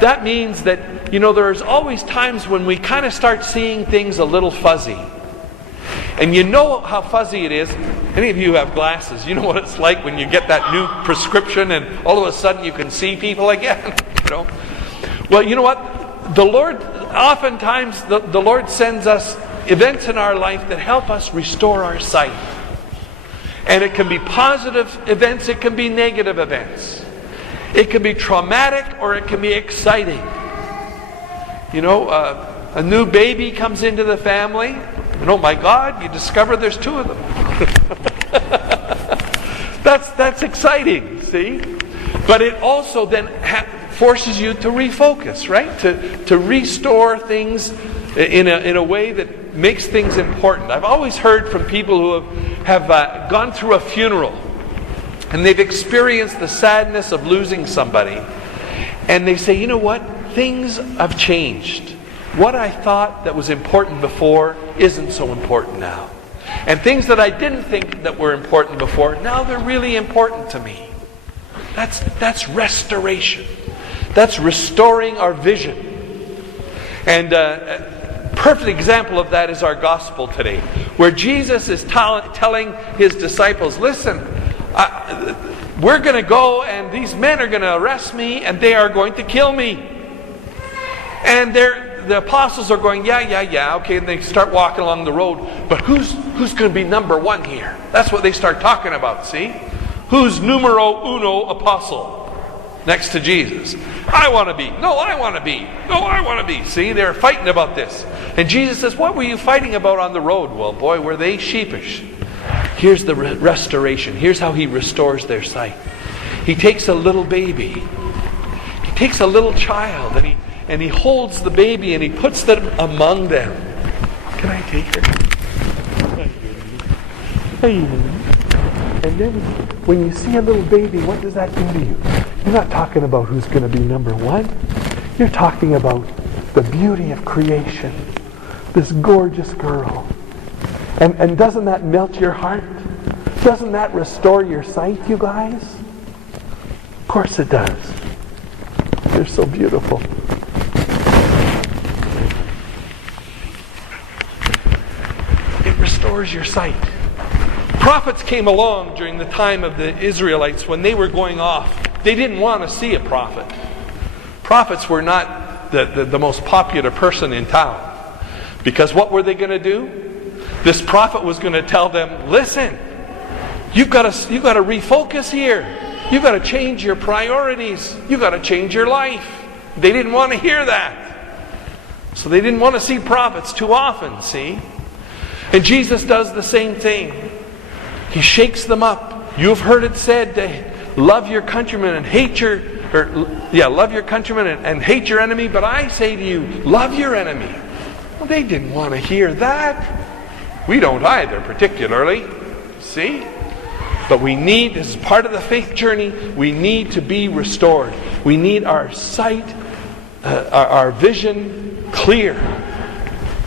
that means that, there's always times when we kind of start seeing things a little fuzzy. And you know how fuzzy it is. Any of you have glasses, you know what it's like when you get that new prescription and all of a sudden you can see people again. Well, you know what? The Lord, oftentimes the Lord sends us events in our life that help us restore our sight. And it can be positive events, it can be negative events. It can be traumatic or it can be exciting. A new baby comes into the family, and oh my God, you discover there's two of them. That's exciting, see? But it also then forces you to refocus, right? To restore things in a way that makes things important. I've always heard from people who have gone through a funeral and they've experienced the sadness of losing somebody, and they say, you know what? Things have changed. What I thought that was important before isn't so important now. And things that I didn't think that were important before, now they're really important to me. That's restoration. That's restoring our vision. And a perfect example of that is our gospel today, where Jesus is telling his disciples, listen, we're going to go and these men are going to arrest me and they are going to kill me. And the apostles are going, yeah, okay, and they start walking along the road. But who's going to be number one here? That's what they start talking about, see? Who's numero uno apostle next to Jesus? I want to be. No, I want to be. No, I want to be. See, they're fighting about this. And Jesus says, what were you fighting about on the road? Well, boy, were they sheepish. Here's the restoration. Here's how he restores their sight. He takes a little baby. He takes a little child and he holds the baby and he puts them among them. Can I take her? And then when you see a little baby, what does that do to you? You're not talking about who's going to be number one. You're talking about the beauty of creation. This gorgeous girl. And doesn't that melt your heart? Doesn't that restore your sight, you guys? Of course it does. They're so beautiful. It restores your sight. Prophets came along during the time of the Israelites when they were going off. They didn't want to see a prophet. Prophets were not the most popular person in town. Because what were they going to do? This prophet was going to tell them, listen, you've got to refocus here. You've got to change your priorities. You've got to change your life. They didn't want to hear that. So they didn't want to see prophets too often, see? And Jesus does the same thing. He shakes them up. You have heard it said to love your countrymen and hate love your countrymen and hate your enemy, but I say to you, love your enemy. Well, they didn't want to hear that. We don't either, particularly. See? But this is part of the faith journey, we need to be restored. We need our sight, our vision clear.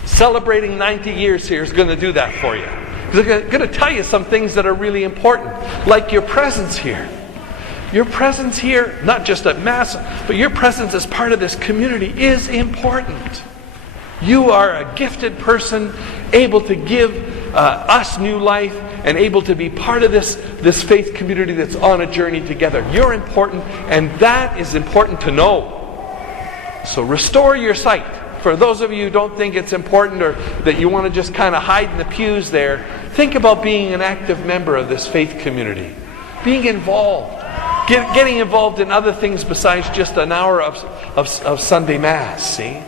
Celebrating 90 years here is going to do that for you. Because I'm going to tell you some things that are really important, like your presence here. Your presence here, not just at Mass, but your presence as part of this community is important. You are a gifted person, able to give us new life and able to be part of this faith community that's on a journey together. You're important, and that is important to know. So restore your sight. For those of you who don't think it's important or that you want to just kind of hide in the pews there, think about being an active member of this faith community. Being involved. Getting involved in other things besides just an hour of Sunday Mass, see?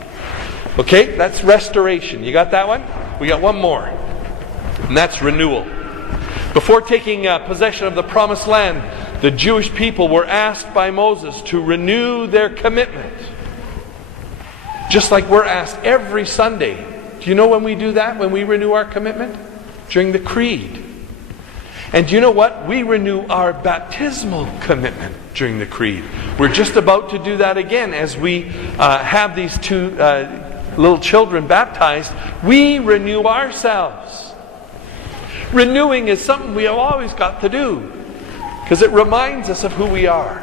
Okay, that's restoration. You got that one? We got one more. And that's renewal. Before taking possession of the promised land, the Jewish people were asked by Moses to renew their commitment. Just like we're asked every Sunday. Do you know when we do that? When we renew our commitment? During the Creed. And do you know what? We renew our baptismal commitment during the Creed. We're just about to do that again as we have these two little children baptized. We renew ourselves. Renewing is something we have always got to do because it reminds us of who we are.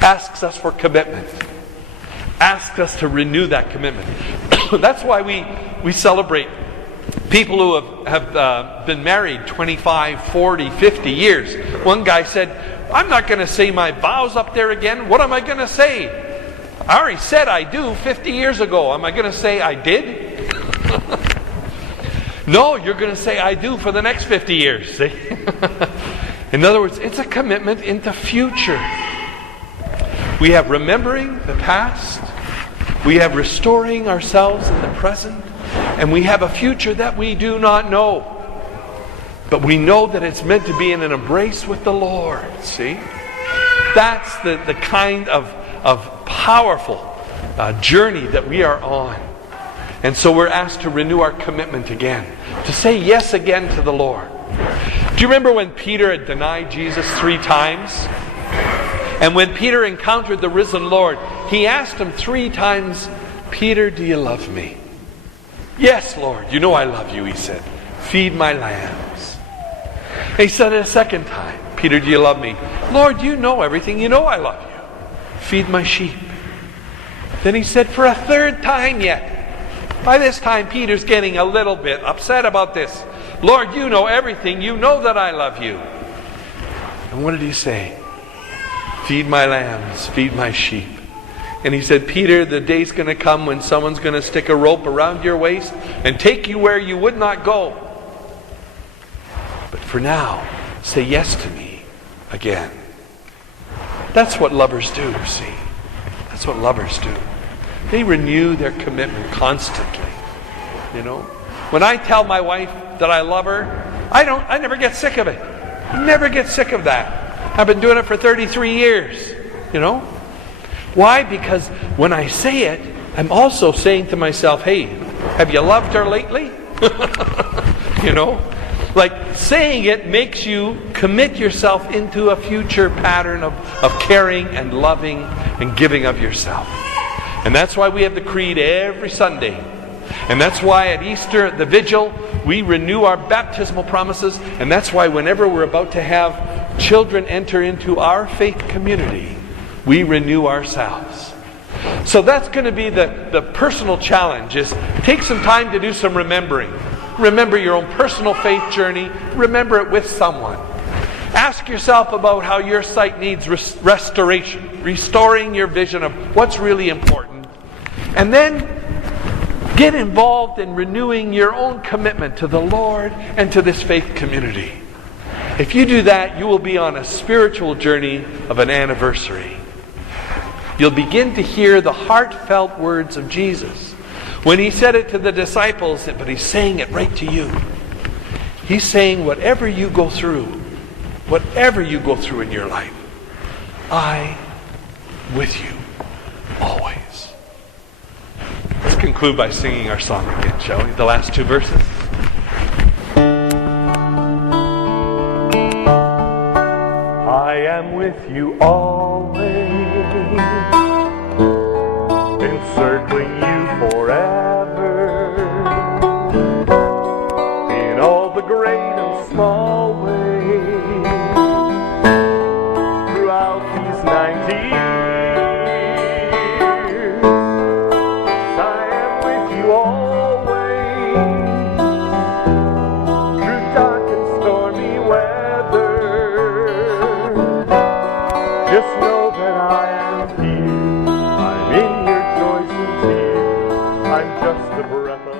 Asks us for commitment. asks us to renew that commitment. That's why we celebrate people who have been married 25, 40, 50 years. One guy said, I'm not going to say my vows up there again. What am I going to say? I already said I do 50 years ago. Am I going to say I did? No, you're going to say I do for the next 50 years. See? In other words, it's a commitment into future. We have remembering the past. We have restoring ourselves in the present. And we have a future that we do not know. But we know that it's meant to be in an embrace with the Lord. See? That's the kind of powerful journey that we are on. And so we're asked to renew our commitment again. To say yes again to the Lord. Do you remember when Peter had denied Jesus 3 times? And when Peter encountered the risen Lord, he asked him 3 times, Peter, do you love me? Yes, Lord, you know I love you, he said. Feed my lambs. And he said it a second time, Peter, do you love me? Lord, you know everything. You know I love you. Feed my sheep. Then he said for a 3rd time yet. By this time, Peter's getting a little bit upset about this. Lord, you know everything. You know that I love you. And what did he say? Feed my lambs, feed my sheep. And he said, Peter, the day's going to come when someone's going to stick a rope around your waist and take you where you would not go. But for now, say yes to me again. That's what lovers do, see. That's what lovers do. They renew their commitment constantly. You know? When I tell my wife that I love her, I never get sick of it. I never get sick of that. I've been doing it for 33 years. You know? Why? Because when I say it, I'm also saying to myself, hey, have you loved her lately? You know? Like, saying it makes you commit yourself into a future pattern of caring and loving and giving of yourself. And that's why we have the creed every Sunday. And that's why at Easter, at the vigil, we renew our baptismal promises. And that's why whenever we're about to have children enter into our faith community, we renew ourselves. So that's going to be the personal challenge, is take some time to do some remembering. Remember your own personal faith journey. Remember it with someone. Ask yourself about how your sight needs restoration. Restoring your vision of what's really important. And then get involved in renewing your own commitment to the Lord and to this faith community. If you do that, you will be on a spiritual journey of an anniversary. You'll begin to hear the heartfelt words of Jesus when he said it to the disciples, but he's saying it right to you. He's saying, whatever you go through in your life, I with you always. Let's conclude by singing our song again, shall we? The last 2 verses. I am with you always, encircling you forever, in all the great and small ways, throughout these 90 years. I am with you always, through dark and stormy weather. Just know that I am here. I'm in your joys and tears. I'm just a breath of